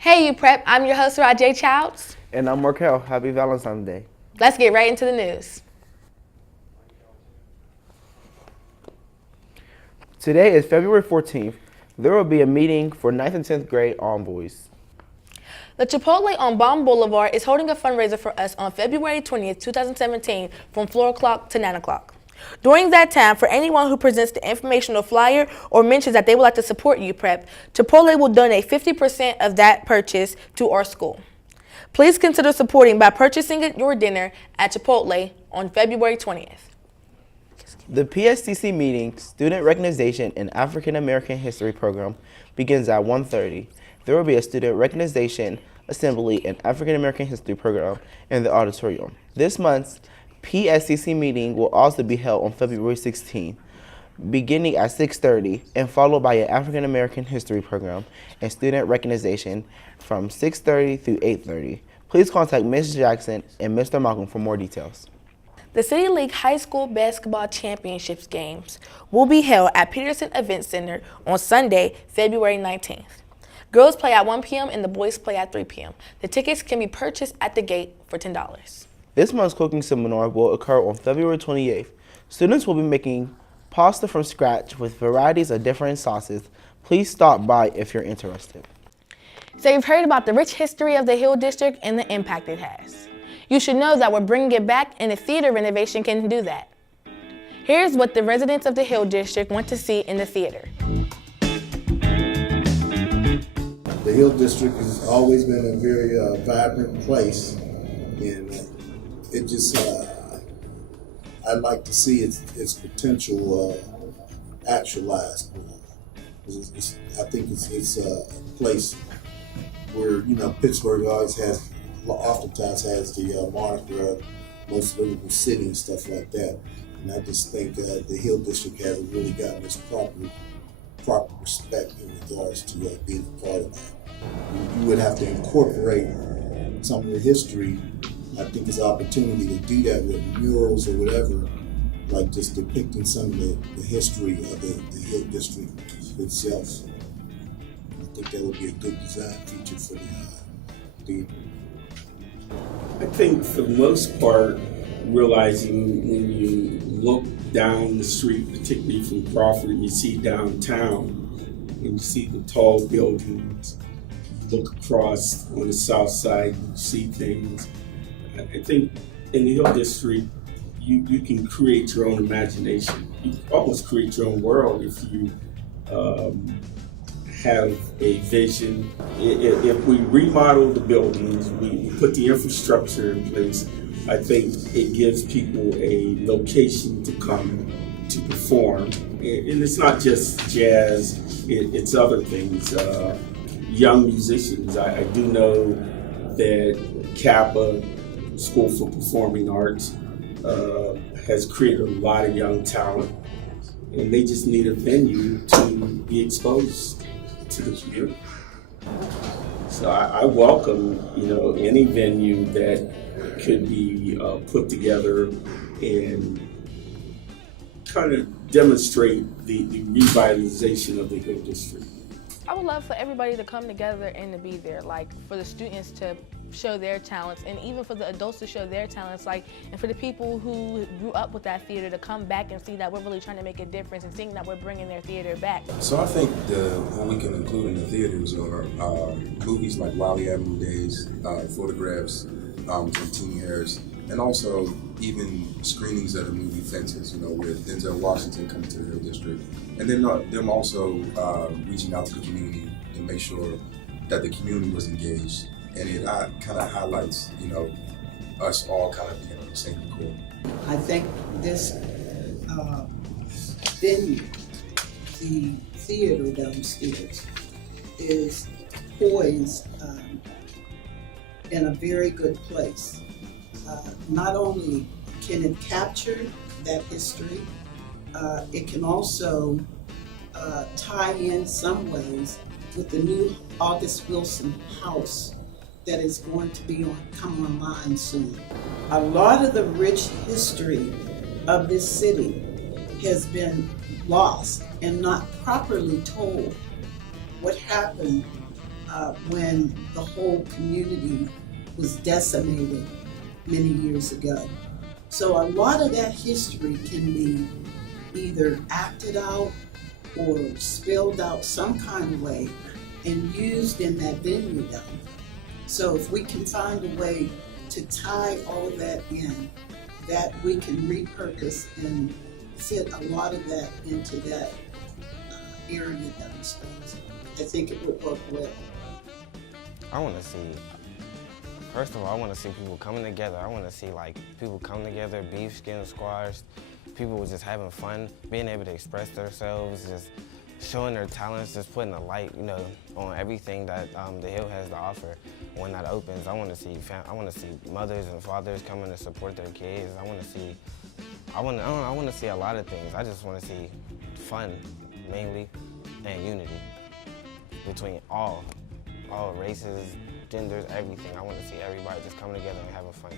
Hey, you prep. I'm your host, Rajay Childs. And I'm Markel. Happy Valentine's Day. Let's get right into the news. Today is February 14th. There will be a meeting for 9th and 10th grade envoys. The Chipotle on Baum Boulevard is holding a fundraiser for us on February 20th, 2017 from 4 o'clock to 9 o'clock. During that time, for anyone who presents the informational flyer or mentions that they would like to support UPrep, Chipotle will donate 50% of that purchase to our school. Please consider supporting by purchasing your dinner at Chipotle on February 20th. The PSTC meeting, Student Recognition and African American History program, begins at 1:30. There will be a Student Recognition, Assembly, and African American History program in the auditorium. This month's PSTC meeting will also be held on February 16th, beginning at 6:30 and followed by an African American History program and Student Recognition from 6:30 through 8:30. Please contact Ms. Jackson and Mr. Malcolm for more details. The City League High School Basketball Championships games will be held at Peterson Event Center on Sunday, February 19th. Girls play at 1 p.m. and the boys play at 3 p.m. The tickets can be purchased at the gate for $10. This month's cooking seminar will occur on February 28th. Students will be making pasta from scratch with varieties of different sauces. Please stop by if you're interested. So you've heard about the rich history of the Hill District and the impact it has. You should know that we're bringing it back, and the theater renovation can do that. Here's what the residents of the Hill District want to see in the theater. The Hill District has always been a very vibrant place, and it just, I'd like to see its potential actualized. I think it's a place where, Pittsburgh oftentimes has the moniker of most livable city and stuff like that. And I just think the Hill District hasn't really gotten its proper respect in regards to being a part of that. You would have to incorporate some of the history. I think there's an opportunity to do that with murals or whatever, like just depicting some of the history of the Hill District itself. I think that would be a good design feature for the theater. I think for the most part, realizing when you look down the street, particularly from Crawford, you see downtown and you see the tall buildings, look across on the south side, you see things. I think in the Hill District, you can create your own imagination. You can almost create your own world if you have a vision. If we remodel the buildings, we put the infrastructure in place, I think it gives people a location to come to perform. And it's not just jazz, it's other things. Young musicians, I do know that Kappa, School for Performing Arts, has created a lot of young talent, and they just need a venue to be exposed to the community. So I welcome, any venue that could be put together and kind of demonstrate the revitalization of the Hill District. I would love for everybody to come together and to be there, like for the students to show their talents, and even for the adults to show their talents, and for the people who grew up with that theater to come back and see that we're really trying to make a difference and seeing that we're bringing their theater back. So I think what we can include in the theaters are movies like Wally Avenue Days, photographs from Teen Harris, and also even screenings of the movie Fences, with Denzel Washington coming to the Hill District. And then them also reaching out to the community to make sure that the community was engaged. And it kind of highlights, us all kind of being on the same accord. I think this venue, the theater downstairs, is poised in a very good place. Not only can it capture that history, it can also tie in some ways with the new August Wilson House that is going to come online soon. A lot of the rich history of this city has been lost and not properly told. What happened when the whole community was decimated many years ago. So a lot of that history can be either acted out or spilled out some kind of way and used in that venue down there. So if we can find a way to tie all of that in, that we can repurpose and fit a lot of that into that area downstairs, I think it would work well. I want to see, first of all, I want to see people coming together. I want to see like people come together, beef, skin, squash, people just having fun, being able to express themselves, just showing their talents, just putting a light, you know, on everything that the Hill has to offer. When that opens, I want to see mothers and fathers coming to support their kids. I want to see a lot of things. I just want to see fun, mainly, and unity between all races, genders, everything. I want to see everybody just coming together and having fun.